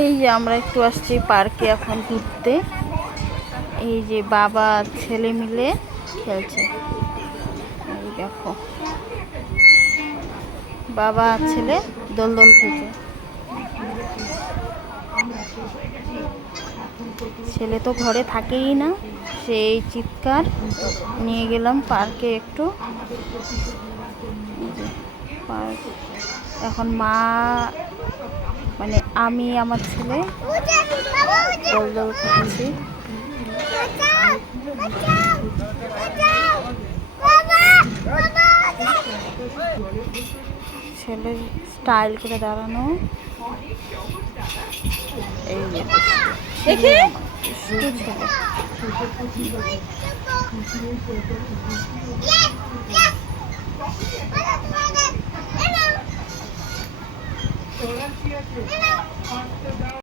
এই যে আমরা একটু আসছি পার্কে এখন ঘুরতে। এই যে বাবা ছেলে মিলে খেলছে। এই দেখো বাবা আর ছেলে দোলদোল খেলছে। ছেলে তো ঘরে থাকেই না, সেই চিৎকার। নিয়ে গেলাম পার্কে একটু। পার্ক এখন মা মানে আমি আমার ছেলে দোলদোল খেলছি। ছেলে স্টাইল করে দাঁড়ানো। এই যে দুষ্টু ছেলে।